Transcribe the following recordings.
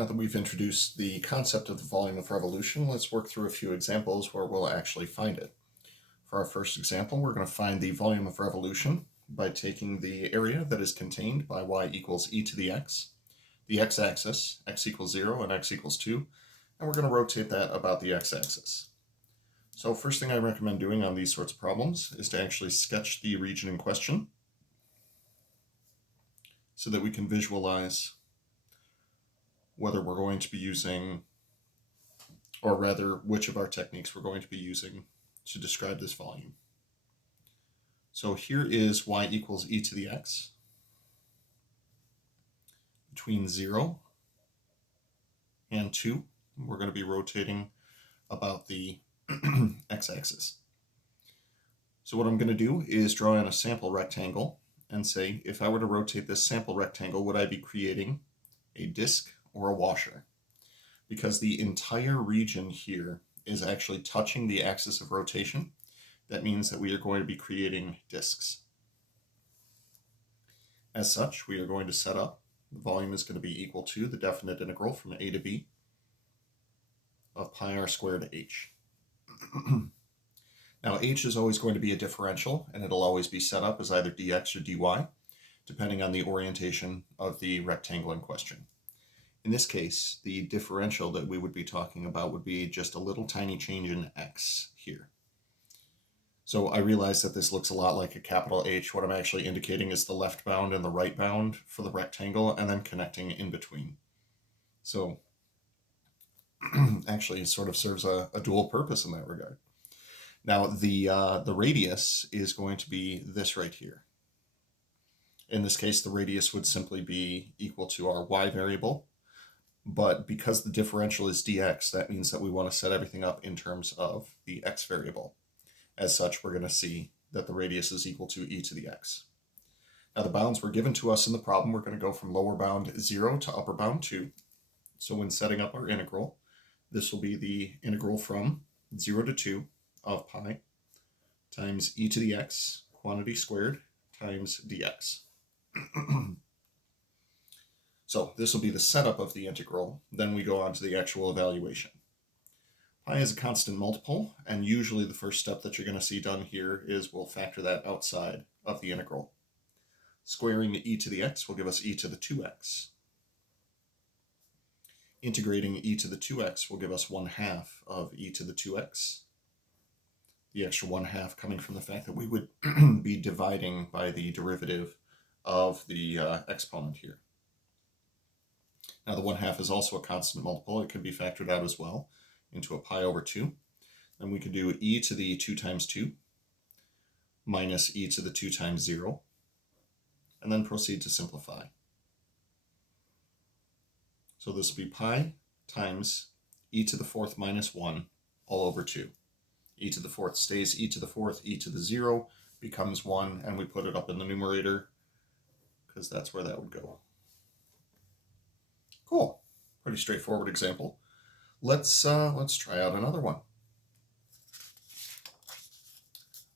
Now that we've introduced the concept of the volume of revolution, let's work through a few examples where we'll actually find it. For our first example, we're going to find the volume of revolution by taking the area that is contained by y equals e to the x, the x-axis, x equals 0 and x equals 2, and we're going to rotate that about the x-axis. So first thing I recommend doing on these sorts of problems is to actually sketch the region in question so that we can visualize whether we're going to be using, or rather which of our techniques we're going to be using to describe this volume. So here is y equals e to the x between 0 and 2. We're going to be rotating about the x-axis. So what I'm going to do is draw in a sample rectangle and say, if I were to rotate this sample rectangle, would I be creating a disk or a washer? Because the entire region here is actually touching the axis of rotation, that means that we are going to be creating disks. As such, we are going to set up, the volume is going to be equal to the definite integral from a to b of pi r squared h. Now h is always going to be a differential, and it'll always be set up as either dx or dy, depending on the orientation of the rectangle in question. In this case, the differential that we would be talking about would be just a little tiny change in x here. So I realize that this looks a lot like a capital H. What I'm actually indicating is the left bound and the right bound for the rectangle, and then connecting in between. So actually it sort of serves a dual purpose in that regard. Now the radius is going to be this right here. In this case, the radius would simply be equal to our y variable, but because the differential is dx, that means that we want to set everything up in terms of the x variable. As such, we're going to see that the radius is equal to e to the x. Now the bounds were given to us in the problem. We're going to go from lower bound 0 to upper bound 2. So when setting up our integral, this will be the integral from 0 to 2 of pi times e to the x, quantity squared, times dx. So this will be the setup of the integral. Then we go on to the actual evaluation. Pi is a constant multiple, and usually the first step that you're going to see done here is we'll factor that outside of the integral. Squaring e to the x will give us e to the 2x. Integrating e to the 2x will give us 1/2 of e to the 2x. The extra 1/2 coming from the fact that we would be dividing by the derivative of the exponent here. Now the 1/2 is also a constant multiple. It can be factored out as well into a pi over 2. Then we could do e to the 2 times 2 minus e to the 2 times 0, and then proceed to simplify. So this will be pi times e to the 4th minus 1 all over 2. E to the 4th stays e to the 4th, e to the 0 becomes 1, and we put it up in the numerator because that's where that would go. Cool. Pretty straightforward example. Let's try out another one.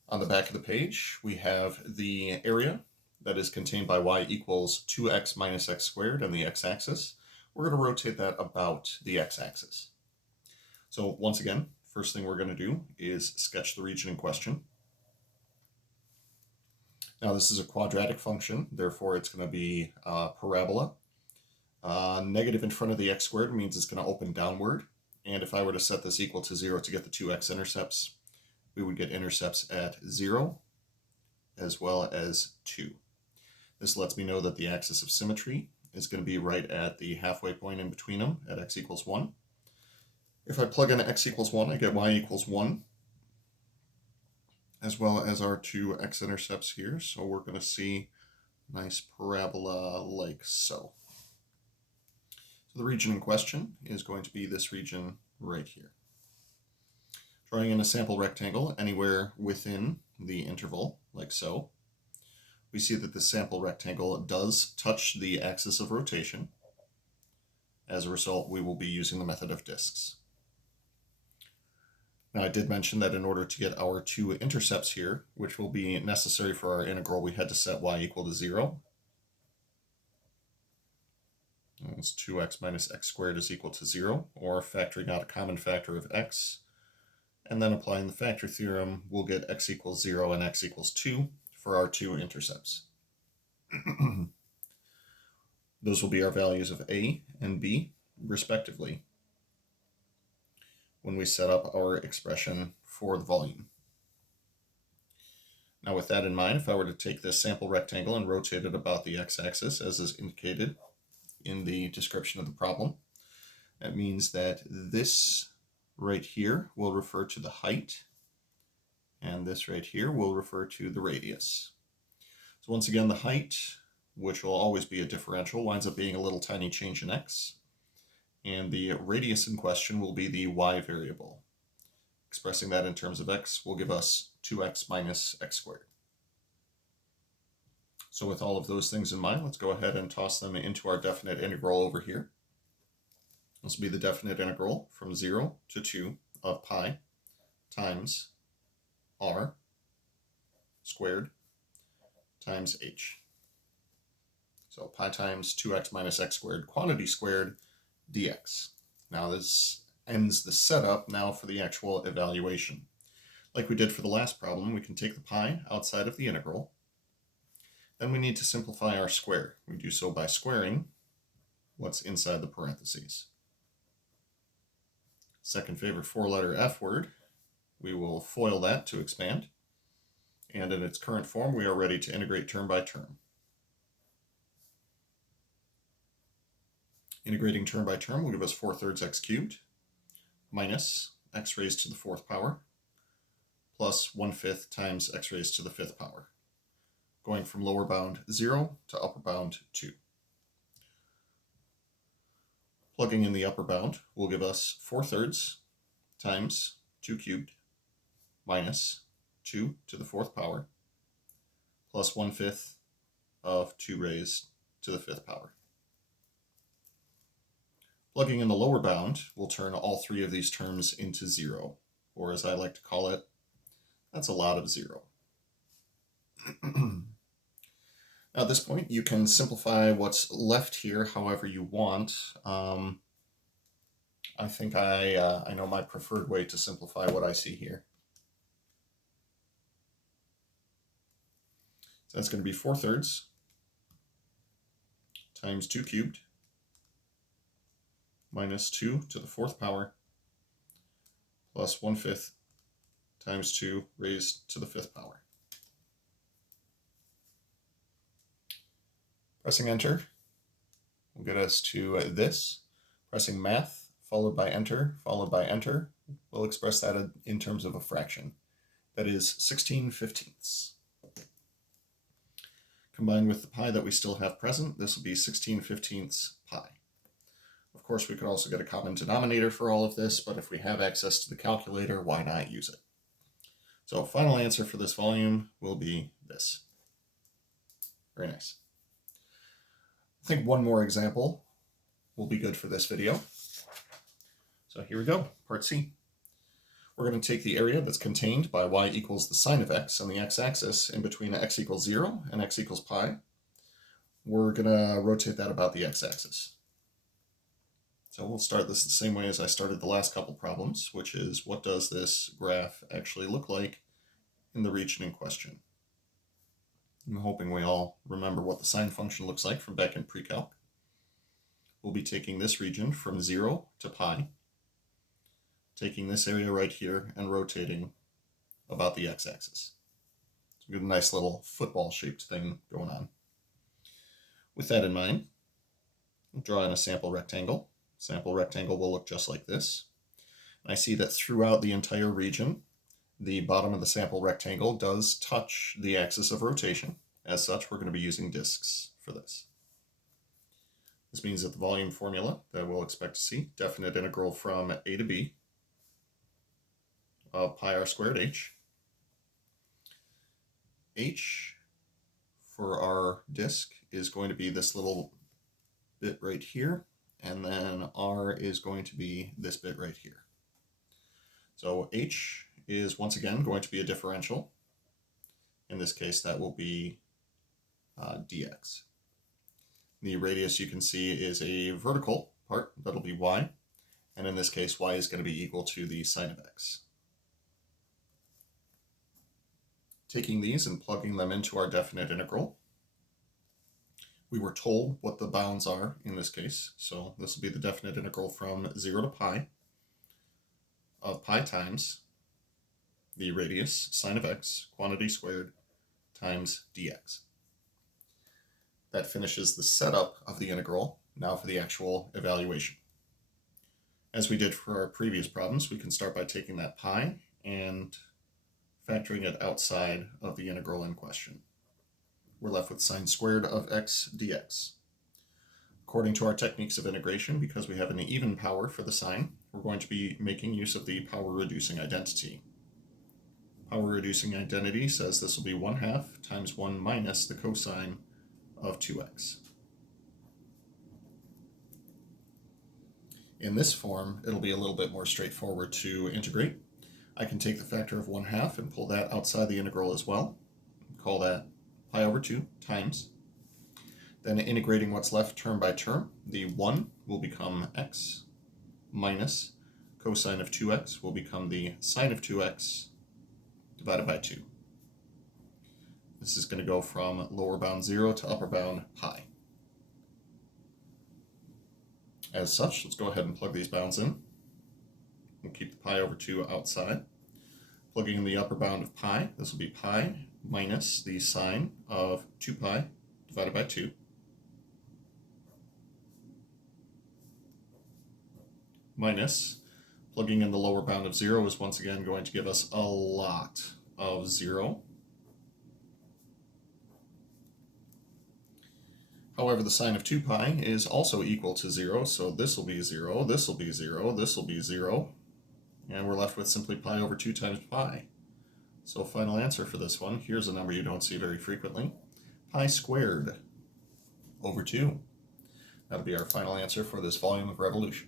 On the back of the page, we have the area that is contained by y equals 2x minus x squared and the x-axis. We're going to rotate that about the x-axis. So once again, first thing we're going to do is sketch the region in question. Now this is a quadratic function, therefore it's going to be a parabola. Negative in front of the x squared means it's going to open downward. And if I were to set this equal to 0 to get the two x-intercepts, we would get intercepts at 0 as well as 2. This lets me know that the axis of symmetry is going to be right at the halfway point in between them at x equals 1. If I plug in x equals 1, I get y equals 1, as well as our two x-intercepts here. So we're going to see a nice parabola like so. So the region in question is going to be this region right here. Drawing in a sample rectangle anywhere within the interval, like so, we see that the sample rectangle does touch the axis of rotation. As a result, we will be using the method of disks. Now I did mention that in order to get our two intercepts here, which will be necessary for our integral, we had to set y equal to 0. Since 2x minus x squared is equal to 0, or factoring out a common factor of x, and then applying the factor theorem, we'll get x equals 0 and x equals 2 for our two intercepts. Those will be our values of a and b, respectively, when we set up our expression for the volume. Now with that in mind, if I were to take this sample rectangle and rotate it about the x-axis, as is indicated in the description of the problem, that means that this right here will refer to the height, and this right here will refer to the radius. So once again, the height, which will always be a differential, winds up being a little tiny change in x, and the radius in question will be the y variable. Expressing that in terms of x will give us 2x minus x squared. So with all of those things in mind, let's go ahead and toss them into our definite integral over here. This will be the definite integral from 0 to 2 of pi times r squared times h. So pi times 2x minus x squared, quantity squared, dx. Now this ends the setup now for the actual evaluation. Like we did for the last problem, we can take the pi outside of the integral. Then we need to simplify our square. We do so by squaring what's inside the parentheses. Second favorite four-letter F word, we will FOIL that to expand. And in its current form, we are ready to integrate term by term. Integrating term by term will give us 4/3 x cubed minus x raised to the 4th power plus 1/5 times x raised to the 5th power, going from lower bound 0 to upper bound 2. Plugging in the upper bound will give us 4/3 times 2 cubed minus 2 to the 4th power plus 1/5 of 2 raised to the 5th power. Plugging in the lower bound will turn all three of these terms into 0, or as I like to call it, that's a lot of 0. Now at this point, you can simplify what's left here however you want. I think I know my preferred way to simplify what I see here. So that's going to be 4/3 times 2 cubed minus 2 to the 4th power plus 1/5 times 2 raised to the 5th power. Pressing enter will get us to this. Pressing math followed by enter will express that in terms of a fraction. That is 16/15. Combined with the pi that we still have present, this will be 16/15 pi. Of course, we could also get a common denominator for all of this, but if we have access to the calculator, why not use it? So final answer for this volume will be this. Very nice. I think one more example will be good for this video. So here we go, part C. We're going to take the area that's contained by y equals the sine of x on the x-axis in between x equals 0 and x equals pi. We're going to rotate that about the x-axis. So we'll start this the same way as I started the last couple problems, which is what does this graph actually look like in the region in question? I'm hoping we all remember what the sine function looks like from back in pre-calc. We'll be taking this region from 0 to pi, taking this area right here and rotating about the x-axis. So we get a nice little football-shaped thing going on. With that in mind, we'll draw in a sample rectangle. Sample rectangle will look just like this. And I see that throughout the entire region, the bottom of the sample rectangle does touch the axis of rotation. As such, we're going to be using disks for this. This means that the volume formula that we'll expect to see, definite integral from a to b of pi r squared h. H for our disk is going to be this little bit right here, and then r is going to be this bit right here. So h is once again going to be a differential. In this case, that will be dx. The radius you can see is a vertical part, that'll be y, and in this case y is going to be equal to the sine of x. Taking these and plugging them into our definite integral, we were told what the bounds are in this case, so this will be the definite integral from 0 to pi of pi times the radius sine of x, quantity squared, times dx. That finishes the setup of the integral. Now for the actual evaluation. As we did for our previous problems, we can start by taking that pi and factoring it outside of the integral in question. We're left with sine squared of x dx. According to our techniques of integration, because we have an even power for the sine, we're going to be making use of the power reducing identity. Power reducing identity says this will be 1/2 times 1 minus the cosine of 2x. In this form, it'll be a little bit more straightforward to integrate. I can take the factor of 1/2 and pull that outside the integral as well. Call that pi over 2 times. Then integrating what's left term by term, the 1 will become x minus cosine of 2x will become the sine of 2x divided by 2. This is going to go from lower bound 0 to upper bound pi. As such, let's go ahead and plug these bounds in. We'll keep the pi over 2 outside. Plugging in the upper bound of pi, this will be pi minus the sine of 2 pi divided by 2. Minus, plugging in the lower bound of 0 is once again going to give us a lot of 0. However, the sine of 2 pi is also equal to 0, so this will be 0, this will be 0, this will be 0, and we're left with simply pi over 2 times pi. So final answer for this one, here's a number you don't see very frequently, pi squared over 2. That'll be our final answer for this volume of revolution.